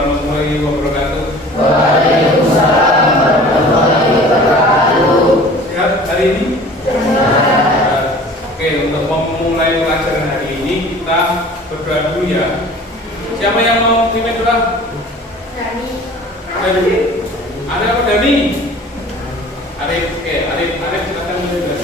warahmatullahi wabarakatuh. Waalaikumsalam warahmatullahi wabarakatuh. Sehat hari ini? Sehat. Oke, untuk memulai pelajaran hari ini kita berdoa dulu ya. Siapa yang mau pimpin doa? Dani. Dani. Ada apa Dani? Arif, oke, Arif silakan mulai.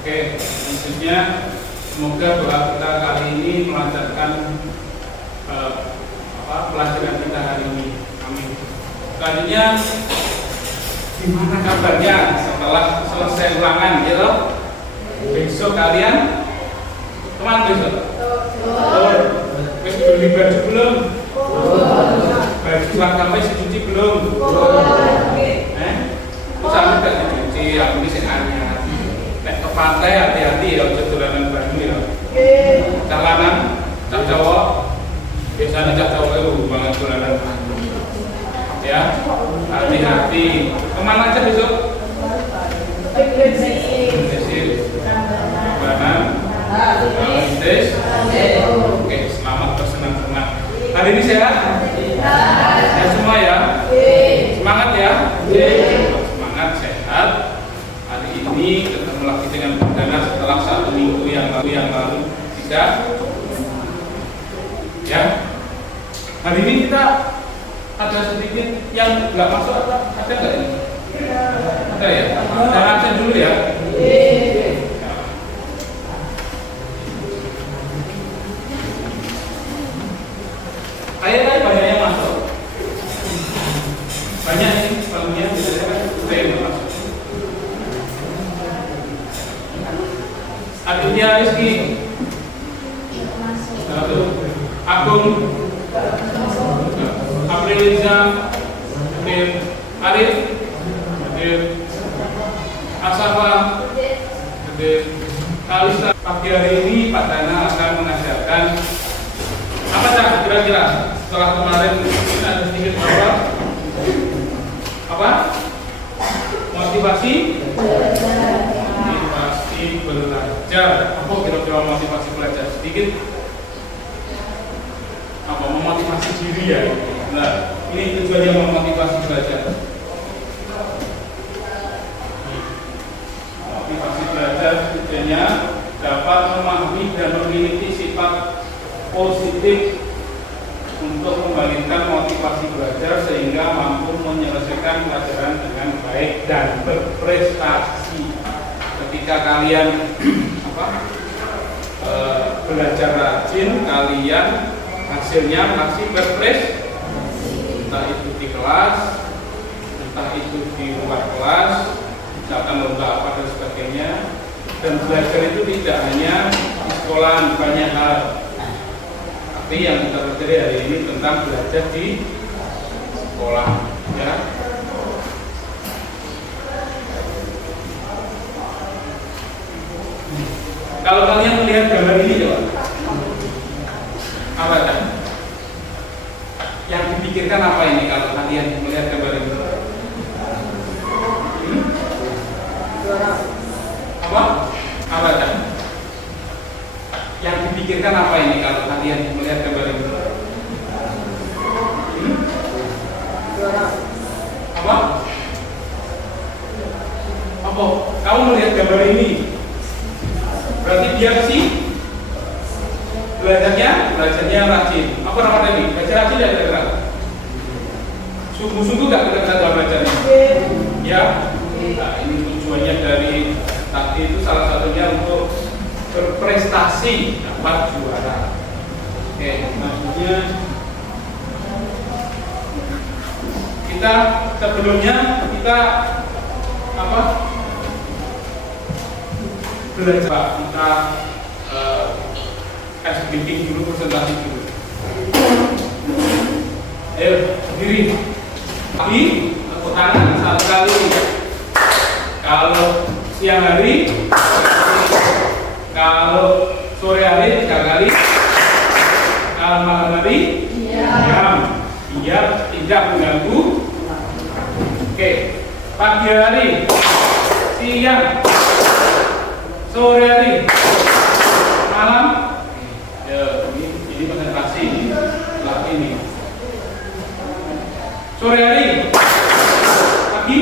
Oke, selanjutnya semoga doa kita kali ini melancarkan pelajaran kita hari ini. Amin. Selanjutnya, gimana kabarnya setelah selesai ulangan, ya toh? Besok kalian kemana besok? Wis beli baju belum? Baju seragam wis dicuci belum? Sampai gak dicuci, aku ini sing anyar. Nek ke pantai hati-hati ya, aja dolanan banyu ya. Calanan, cak cowok, biasanya cak cowok itu banget dolanan banyu. Ya, hati-hati. Kemana aja besok? Mesir, Banan, Bangladesh. Oke, selamat bersenang-senang. Hari ini sehat? Sehat semua ya? Semangat ya? Semangat, sehat. Hari ini ketemu lagi dengan Perdana setelah 1 minggu yang lalu tidak. Ya. Hari ini kita ada sedikit yang nggak masuk, ada nggak ini? Ada ya? Dan absen dulu ya. Ayat-ayat banyak yang masuk. Banyak ini selalunya biasanya kan ada yang masuk. Artinya Rizky, Agung, Apriliza, Arif, Asafa, Kalista. Pagi hari ini Pak Dana akan mengajarkan apa cara kira-kira setelah kemarin ada sedikit apa? Motivasi belajar. Apa kira-kira motivasi belajar? Sedikit apa? Memotivasi diri ya. Nah, ini tujuannya memotivasi belajar. Motivasi belajar tujuannya dapat memahami dan memiliki sifat positif untuk membangkitkan motivasi belajar sehingga mampu menyelesaikan pelajaran dengan baik dan berprestasi. Ketika kalian belajar rajin, kalian hasilnya masih berprestasi, entah itu di kelas, entah itu di luar kelas, misalkan lomba apa dan sebagainya. Dan belajar itu tidak hanya di sekolah, banyak hal. Tapi yang kita pelajari hari ini tentang belajar di sekolah, ya. Kalau kalian melihat gambar ini, coba. Apa kan? Yang dipikirkan apa ini kalau kalian melihat gambar ini? Apa? Apa kan? Yang dipikirkan apa ini kalau kalian melihat gambar ini? Apa? Apa? Kamu melihat gambar ini? Berarti dia sih belajarnya rajin. Apa nama tadi? Belajar rajin dan kira-kira? Sungguh-sungguh nggak kira-kira dalam belajarnya? Ya. Nah, ini tujuannya dari tadi itu salah satunya untuk berprestasi, dapat juara. Oke, selanjutnya kita sebelumnya kita belajar, kita ice breaking dulu, presentasi dulu. Ayo berdiri. Tapi tepuk tangan 1 kali. Kalau siang hari, kalau sore hari 3 kali, kalau malam hari diam. biar tidak mengganggu. Oke, pagi hari, siang, sore hari, malam. Ya, ini konsentrasi setelah ini. Sore hari, pagi,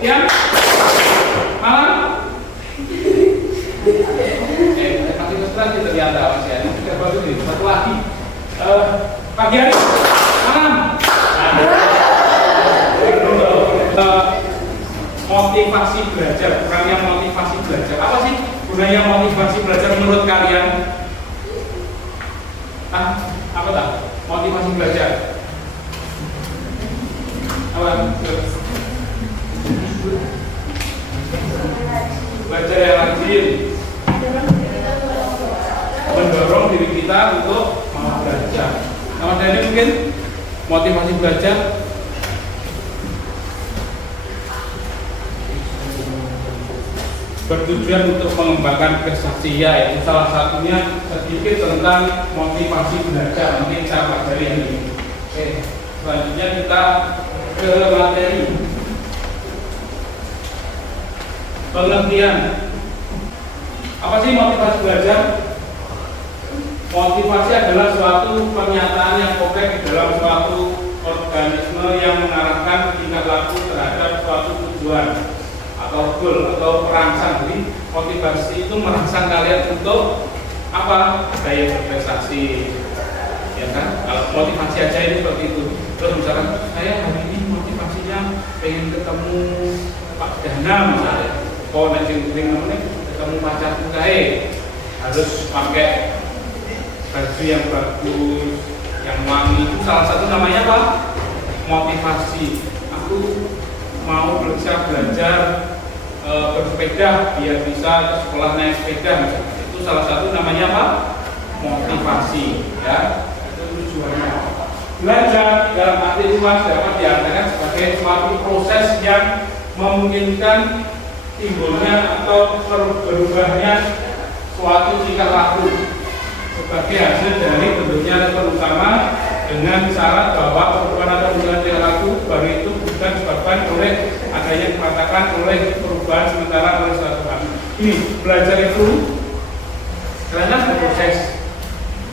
siang, malam. Masih konsentrasi ternyata masih ada. Kita baru ini satu lagi. Pagi hari, malam. Motivasi belajar, gunanya motivasi belajar. Apa sih gunanya motivasi belajar menurut kalian? Apa tak? Motivasi belajar. Apa? Belajar yang rajin, mendorong diri kita untuk mau belajar. Nama saya mungkin motivasi belajar. Bertujuan untuk mengembangkan prestasi, ya, itu salah satunya sedikit tentang motivasi belajar. Mungkin saya pelajari yang ini. Oke, selanjutnya kita ke materi pengertian. Apa sih motivasi belajar? Motivasi adalah suatu pernyataan yang konkret di dalam suatu organisme yang mengarahkan tingkah laku terhadap suatu tujuan atau goal atau perangsang. Jadi motivasi itu merangsang kalian untuk apa? Daya berprestasi, ya kan? Kalau motivasi aja ini seperti itu. Terus misalkan saya hari ini motivasinya pengen ketemu Pak Dana misalnya, nanti namanya ketemu pacarku harus pakai baju yang bagus, yang wangi. Itu salah satu namanya apa? Motivasi. Aku mau bisa belajar bersepeda biar bisa sekolah naik sepeda misalnya. Itu salah satu namanya apa? Motivasi, ya. Itu tujuannya. Belajar dalam arti luas dapat diartikan sebagai suatu proses yang memungkinkan timbulnya atau berubahnya suatu tingkah laku sebagai hasil dari bentuknya terutama dengan syarat bahwa perubahan atau perubahan tingkah laku baru itu bukan disebabkan oleh adanya dikatakan oleh perubahan sementara oleh suatu hal. Ini belajar itu karena berproses.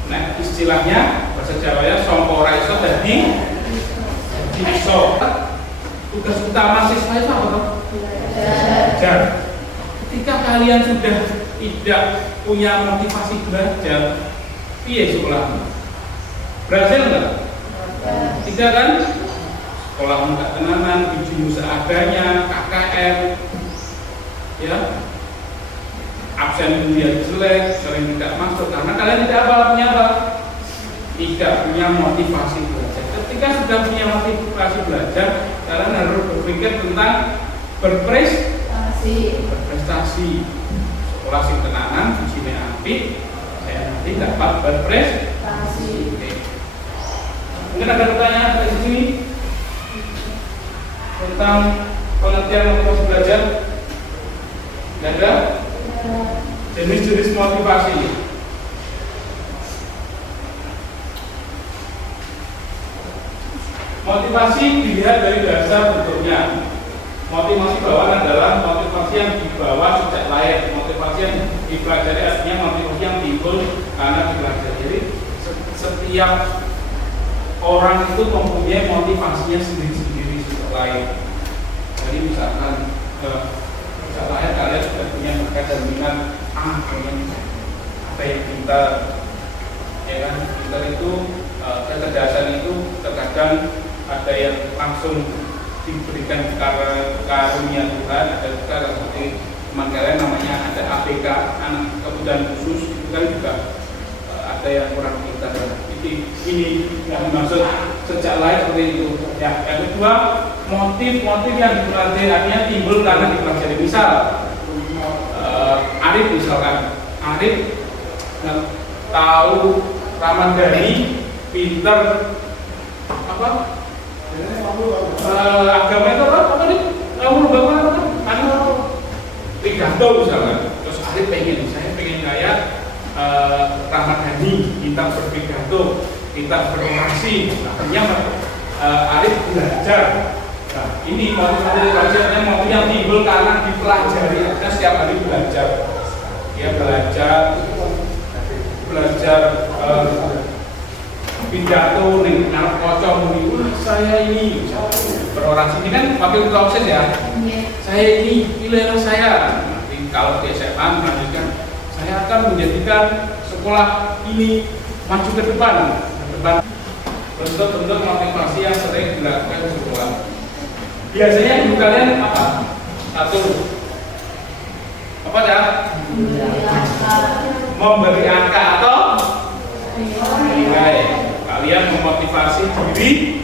Nah, istilahnya bahasa Jawanya songko ora iso dadi iso. Tugas utama siswa itu apa? Belajar. Ketika kalian sudah tidak punya motivasi belajar, piye sekolah? Berhasil enggak? Tidak kan? Sekolah enggak tenanan, biju seadanya, KKM, ya, absen kuliah jelek, sering tidak masuk karena kalian tidak punya apa? Tidak punya motivasi belajar. Ketika sudah punya motivasi belajar, kalian harus berpikir tentang berprestasi. Sekolah sing tenanan, bijine apik, saya nanti dapat berprestasi. Mungkin ada pertanyaan dari sini tentang pengertian motivasi belajar? Tidak ada? Jenis-jenis motivasi. Motivasi dilihat dari dasar bentuknya. Motivasi bawaan adalah motivasi yang dibawa sejak lahir. Motivasi yang dipelajari artinya motivasi yang timbul karena dipelajari. Jadi setiap orang itu mempunyai motivasinya sendiri-sendiri sejak lahir. Jadi misalkan sejak lahir kalian sudah punya bakat dan minat apa yang kita, ya kan, kita itu kecerdasan itu terkadang ada yang langsung diberikan karunia Tuhan, ada juga seperti teman kalian namanya ada ABK, anak kebutuhan khusus, itu kan juga ada yang kurang pintar. Jadi ini yang dimaksud sejak lahir seperti itu. Ya, yang kedua, motif-motif yang dipelajari artinya timbul karena dipelajari. Misal Arif misalkan, Arif tahu Ramadhani, pinter apa? Agama itu apa nih? Kamu bangun apa? Anu pidato misalkan. Terus Arif saya pengen kayak Ramadhani ini kita berpidato, kita berorasi. Artinya Arif belajar. Nah, ini motivasi belajarnya mau yang timbul karena dipelajari. Artinya setiap hari belajar. Ya belajar pidato nih, anak kocok muni, wah saya ini berorasi ini kan wakil ketua OSIS ya. Saya ini pilihlah saya. Nanti kalau di SMA melanjutkan, saya akan menjadikan sekolah ini maju ke depan. Bentuk-bentuk motivasi yang sering dilakukan di sekolah. Biasanya guru kalian apa? Satu, apa ya? Memberi angka atau nilai. Kalian memotivasi diri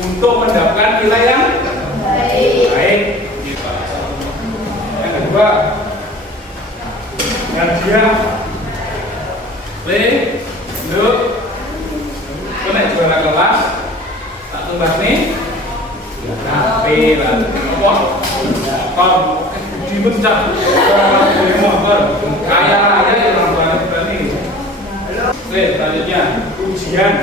untuk mendapatkan nilai yang baik. Yang kedua, hadiah kena juara kelas tak tumbas nih HP lah motor dimencak motor kaya raya yang orang banyak berani. Selanjutnya ujian.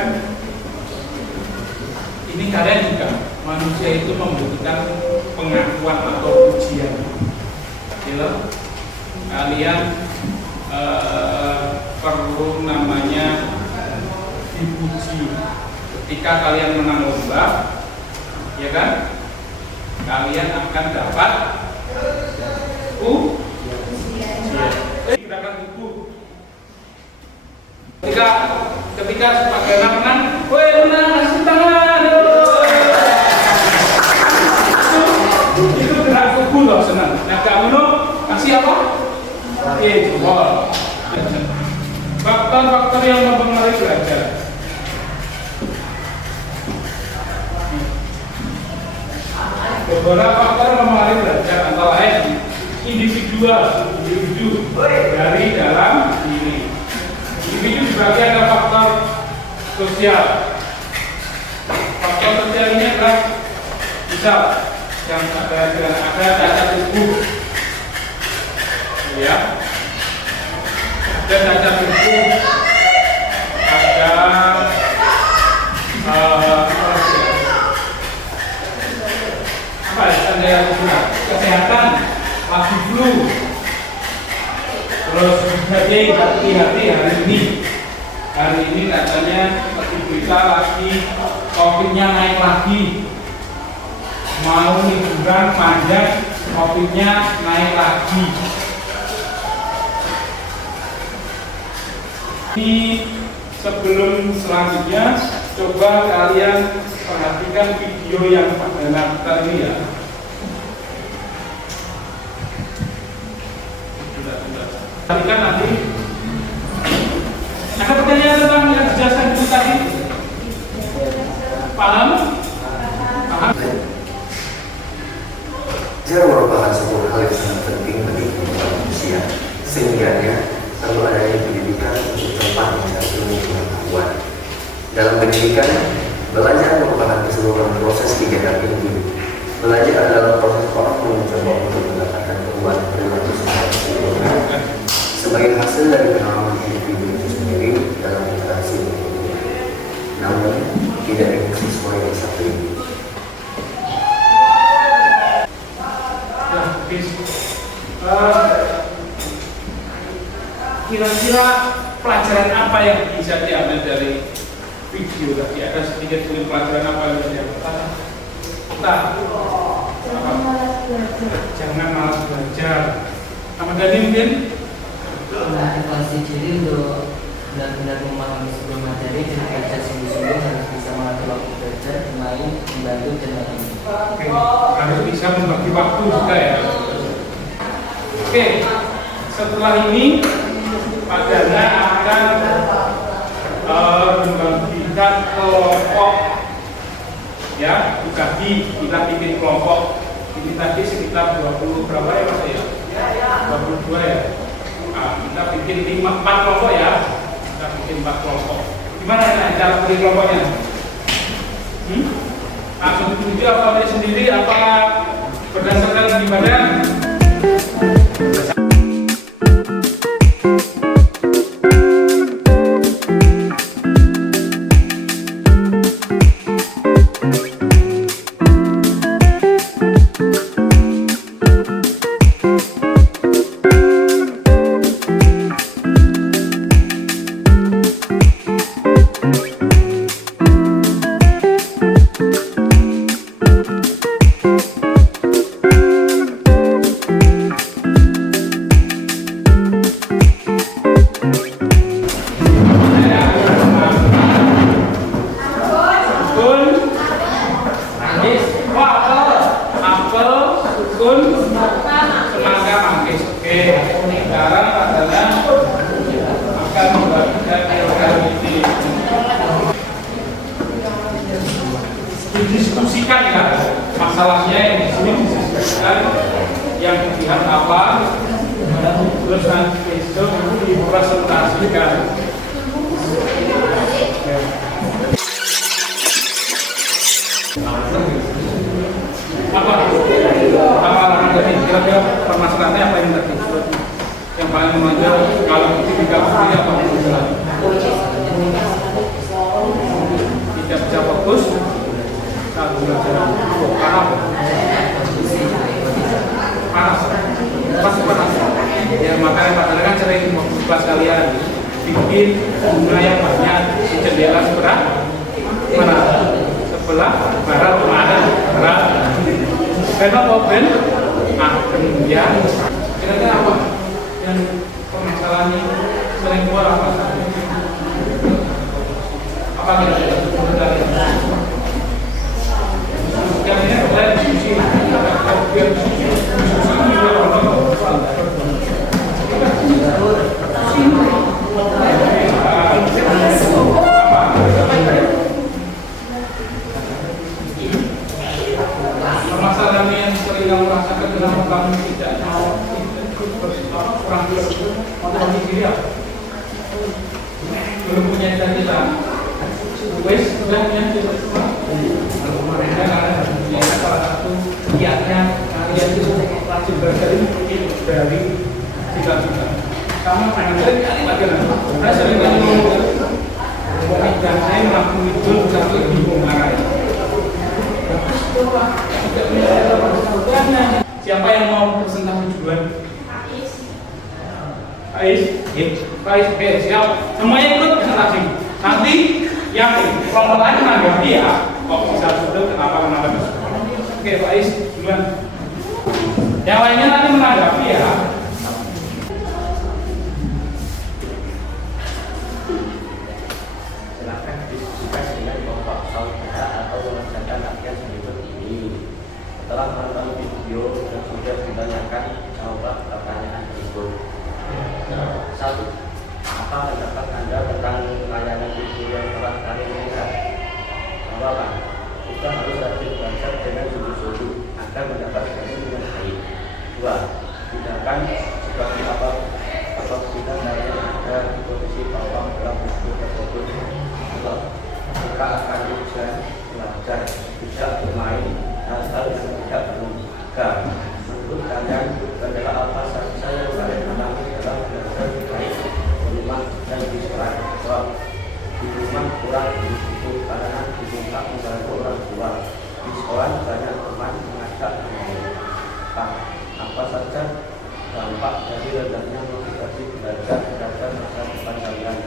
Ini kalian juga manusia itu membutuhkan pengakuan atau ujian. Gitu? Kalian perlu namanya dipuji. Ketika kalian menang lomba, ya kan? Kalian akan dapat ujian. Gerakan tubuh. Ketika sebagai anak menang, woi menang, kasih tangan. Itu gerak tubuh loh, senang. Nah kamu kasih apa? Jempol. Faktor-faktor yang mempengaruhi belajar. Beberapa faktor mempengaruhi belajar antara lain individu dari dalam diri. Individu dibagi ada faktor sosial. Faktor sosial ini adalah misal yang ada cacat tubuh, ya, dan cacat tubuh, ada apa ya, kesehatan, lagi flu. Terus hati hari ini katanya di berita lagi COVID-nya naik lagi, mau liburan panjang COVID-nya naik lagi. Ini sebelum selanjutnya coba kalian perhatikan video yang pada ini ya. Perhatikan nanti. Ada pertanyaan tentang yang dijelaskan dulu tadi? Paham? Paham? Belajar merupakan sebuah hal yang sangat penting bagi kehidupan manusia, sehingga perlu adanya pendidikan untuk tempat menghasilkan pengetahuan. Dalam pendidikan, belajar merupakan keseluruhan proses kegiatan individu. Belajar adalah proses orang mencoba untuk mendapatkan perubahan perilaku secara keseluruhan sebagai hasil dari pengalaman individu itu sendiri dalam interaksi dengan dunia. Namun, tidak dengan siswa yang satu ini. Kira-kira pelajaran apa yang bisa diambil dari video tadi? Ada sedikit pelajaran apa yang bisa diambil? Jangan malas belajar. Apa tadi mungkin? Motivasi diri untuk benar-benar memahami sebuah materi dan belajar sungguh-sungguh, harus bisa mengatur waktu belajar, bermain, membantu dan lain-lain. Oke, harus bisa membagi waktu juga ya. Oke, setelah ini Pak Dana akan membagikan kelompok, ya, dibagi, kita bikin kelompok. Ini tadi sekitar 20 berapa ya Mas ya? 22 ya. Nah, kita bikin 4 kelompok ya. Kita bikin 4 kelompok. Gimana cara bikin kelompoknya? Langsung ditunjuk apa sendiri, apa berdasarkan gimana? masalahnya yang di sini disebutkan yang dilihat apa, terus nanti besok dipresentasikan. Apa tadi kira-kira permasalahannya apa yang tadi? Yang paling menonjol kalau tidak berdiri apa masalahnya? Tidak bisa fokus saat belajar. Paham? Panas. Ya makanya padahal kan sering kelas kalian bikin bunga yang banyak di jendela sebelah mana? Sebelah barat mana? Barat. Kenapa Ben? Kemudian kira-kira apa yang permasalahannya sering keluar apa? Apa kira-kira? Yang ini adalah diskusi. Permasalahan yang sering kamu rasakan kenapa kamu tidak mau kurang otonomi diri apa? Belum punya cita-cita. Wes sudah punya cita-cita. Mereka punya salah satu kiatnya kalian itu rajin belajar ini mungkin dari cita-cita. Kamu pengen kali bagaimana? Saya sering kali ngomong, dan saya melakukan itu sampai bingung arah. Siapa yang mau presentasi duluan? Ais, oke, siap. Semuanya ikut presentasi. Nanti yang kelompok lain menanggapi ya. Kok bisa betul kenapa? Oke, Pak Ais duluan. Yang lainnya nanti menanggapi ya. Silakan diskusikan dengan kelompok saudara atau mengerjakan latihan berikut ini. Setelah menonton video dan sudah ditanyakan jawab pertanyaan berikut. 1. Apa pendapat Anda tentang layanan video yang telah kalian lihat? Jawaban: kita harus rajin belajar dengan sungguh-sungguh agar mendapatkan hasil yang baik. 2. Tindakan seperti apa apabila kalian ada di posisi bawah dalam video tersebut. 2. Kita akan ujian belajar, tidak bermain hal-hal yang tidak perlu. 3. Menurut kalian adalah apa saja yang kalian alami dalam belajar baik di rumah dan di sekolah? Jawab: di rumah kurang berisiko karena diminta membantu orang tua. Di sekolah banyak teman mengajak bermain. 4. Apa saja dampak dari rendahnya motivasi belajar terhadap masa depan kalian?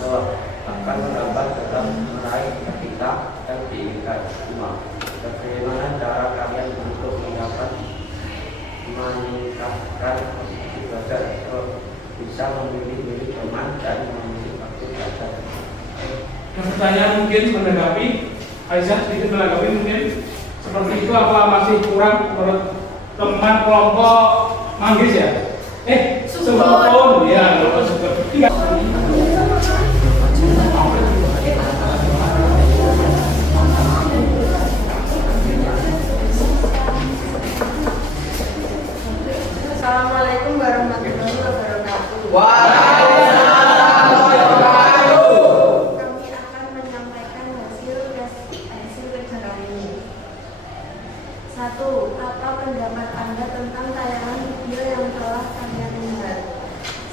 Jawab: akan menambah dalam meraih cita yang diinginkan. 5. Bagaimana cara kalian untuk meningkatkan motivasi belajar? Jawab: bisa memilih teman dan memilih waktu belajar. Pertanyaan mungkin menanggapi, Aisyah sedikit menanggapi mungkin seperti itu apa masih kurang menurut teman kelompok Manggis ya? Sumberpun ya, seperti Assalamualaikum warahmatullahi wabarakatuh. Kami akan menyampaikan hasil kerja kami. 1. Apa pendapat Anda tentang tayangan video yang telah kalian lihat?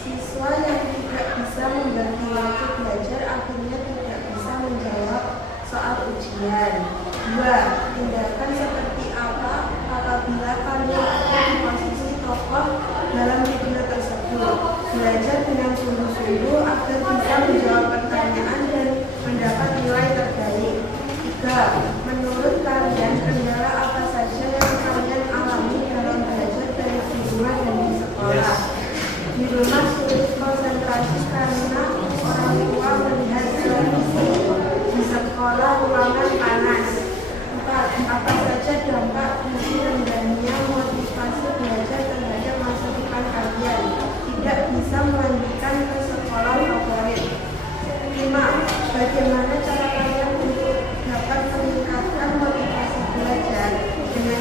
Siswa yang tidak bisa membagi waktu belajar akhirnya tidak bisa menjawab soal ujian. 2. Tindakan seperti apa apabila kalian ada di posisi tokoh dalam video tersebut? Belajar dengan sungguh-sungguh agar bisa menjawab pertanyaan dan mendapat nilai terbaik. 3. Menurut kalian kendala apa saja yang kalian alami dalam belajar dari di rumah dan di sekolah? Di rumah sulit konsentrasi karena orang tua melihat televisi. Di sekolah ruangan panas. 4. Apa saja dampak dari rendahnya motivasi belajar terhadap masa depan kalian? Tidak bisa melanjutkan ke sekolah favorit. 5. Bagaimana cara kalian untuk dapat meningkatkan motivasi belajar? Dengan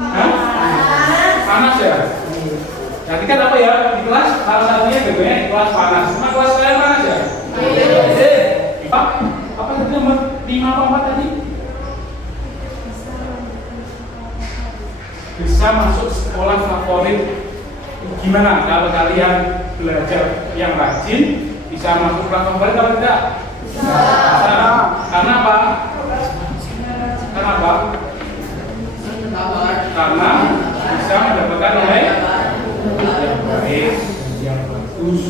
Hah? Panas ya? Nanti kan apa ya, di kelas salah satunya bedanya di kelas panas. Cuma kelas kalian panas ya? Pak, apa tadi nomor 5 apa 4 tadi? Bisa masuk sekolah favorit. Gimana kalau kalian belajar yang rajin bisa masuk sekolah favorit atau tidak? Bisa. Karena apa? Kenapa? Karena bisa mendapatkan nilai yang baik, yang bagus,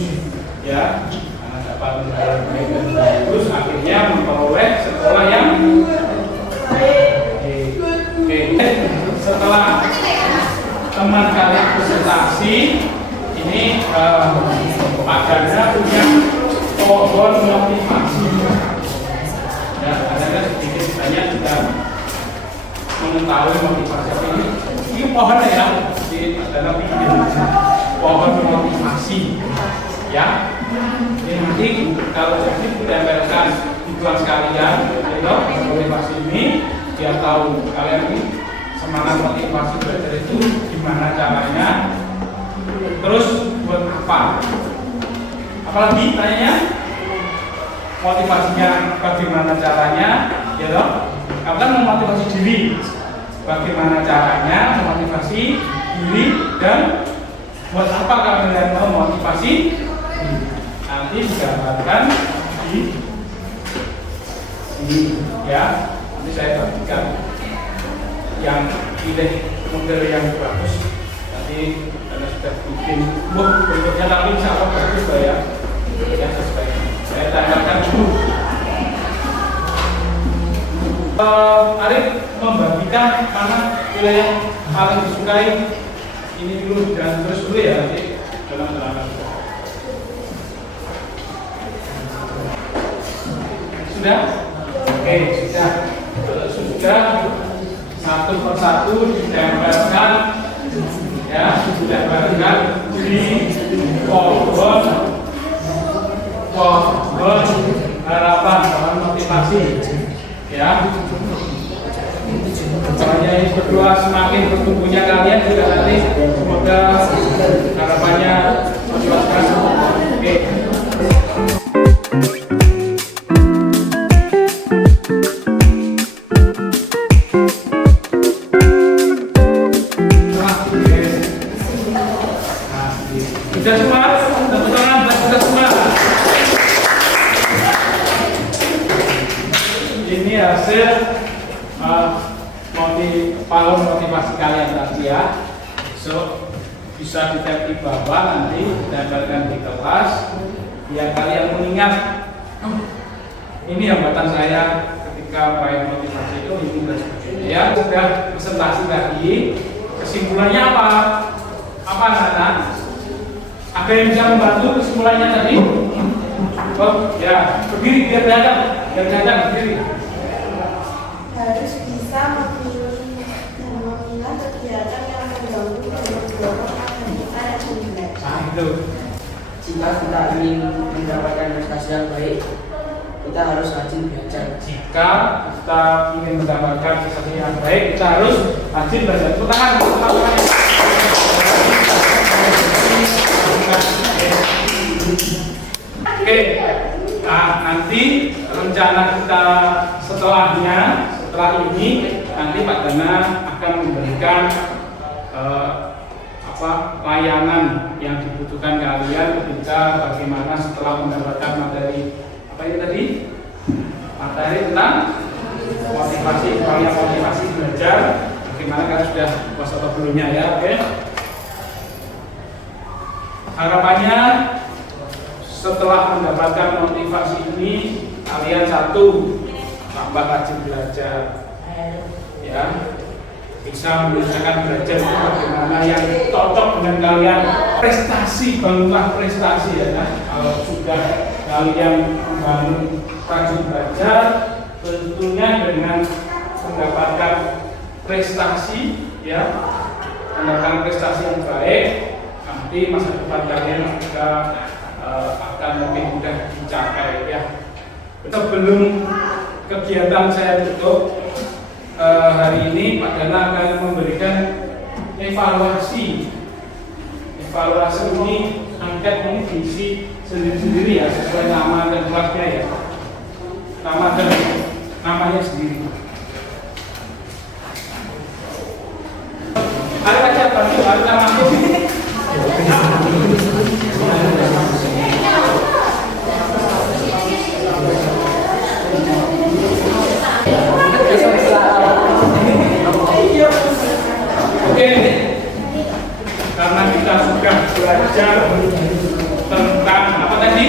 ya. Karena dapat nilai yang baik dan bagus, akhirnya memperoleh sekolah yang baik. Oke. Setelah teman kalian presentasi, ini Pak Ganda punya pohon motivasi. Ya, ada sedikit banyak kita mengetahui motivasi ini. Ini pohon ya, di dalam pohon motivasi, ya. Ini nanti kalau jadi ditempelkan di kelas kalian, itu motivasi ini, biar tahu kalian ini semangat motivasi belajar itu gimana caranya, terus buat apa. Apalagi tanyanya motivasinya bagaimana caranya, ya toh? Kamu kan memotivasi diri, bagaimana caranya memotivasi diri dan buat apa kalian memotivasi diri. Nanti digambarkan di sini, ya. Nanti saya bagikan yang pilih model yang bagus. Nanti karena sudah bikin bentuknya, tapi insya Allah bagus lah ya. Ya sesuai. Saya tanyakan dulu. Arif membagikan mana wilayah yang paling disukai. Ini dulu dan terus dulu ya nanti dalam terangkan. Sudah? Oke, sudah. Satu persatu ditempelkan, ya, ditempelkan di pohon harapan, pohon motivasi, ya. Caranya ini berdua semakin bertumbuhnya kalian juga nanti semoga harapannya motivasi. Oke. Sudah semua? Tepuk tangan buat kita semua. Ini hasil motivasi kalian tadi ya. So bisa dicek di bawah, nanti ditempelkan di kelas biar kalian mengingat. Ini hambatan saya ketika meraih motivasi itu ini dan sebagainya. Ya, sudah presentasi tadi. Kesimpulannya apa? Apa anak-anak? Ada yang bisa membantu kesimpulannya tadi? Oh ya, berdiri biar kelihatan berdiri. Harus bisa memilih dan memilah kegiatan yang mengganggu dan mendorong agar kita yang belajar. Nah itu. Jika kita ingin mendapatkan prestasi yang baik, kita harus rajin belajar. Jika kita ingin mendapatkan prestasi yang baik, kita harus rajin belajar. Tepuk tangan. Oke, nah nanti rencana kita setelah ini nanti Pak Dana akan memberikan layanan yang dibutuhkan kalian ketika bagaimana setelah mendapatkan materi apa itu tadi, materi tentang motivasi belajar, bagaimana kalian sudah puas atau belumnya ya. Oke. Harapannya setelah mendapatkan motivasi ini kalian satu tambah rajin belajar, ya, bisa menyelesaikan belajar itu bagaimana yang cocok dengan kalian. Prestasi, bangunlah prestasi ya kan. Kalau sudah kalian membangun rajin belajar, tentunya dengan mendapatkan prestasi, ya, mendapatkan prestasi yang baik, nanti masa depan kalian juga akan lebih mudah dicapai ya. Sebelum kegiatan saya tutup hari ini, Pak Dana akan memberikan evaluasi. Evaluasi ini angket ini diisi sendiri-sendiri ya, sesuai nama dan kelasnya ya. Nama dan namanya sendiri. Ada baca apa tuh? Ada nama aku. Oke, karena kita sudah belajar tentang apa tadi?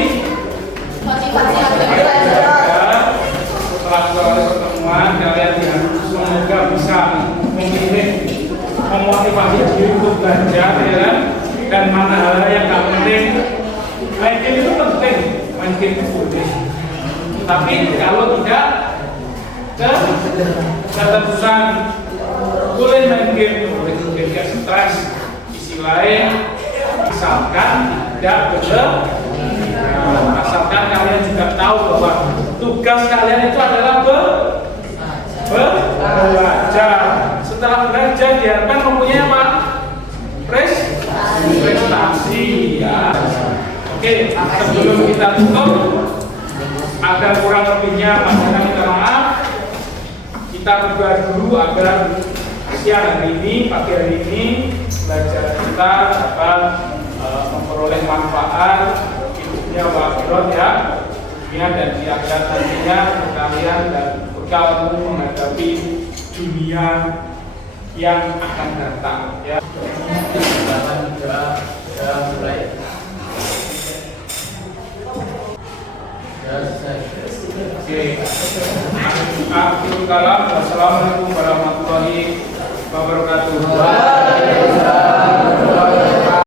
Setelah pertemuan kalian semoga bisa memilih memotivasi diri untuk belajar ya kan? Dan mana hal yang gak penting. Main game itu penting, main game itu boleh. Tapi kalau tidak keterusan boleh main game, boleh tidak stres. Isi lain, misalkan tidak benar. Asalkan kalian juga tahu bahwa tugas kalian itu adalah belajar. Setelah belajar diharapkan mempunyai apa? Prestasi ya. Oke, sebelum kita tutup, ada kurang lebihnya masyarakat minta maaf. Kita berdoa dulu agar siang hari ini, pagi hari ini belajar kita dapat memperoleh manfaat hidupnya wakilot ya, dan di akhirat nantinya kalian dan bekal menghadapi dunia yang akan datang ya. Mulai. Oke. Akhirul kalam. Wassalamualaikum warahmatullahi wabarakatuh.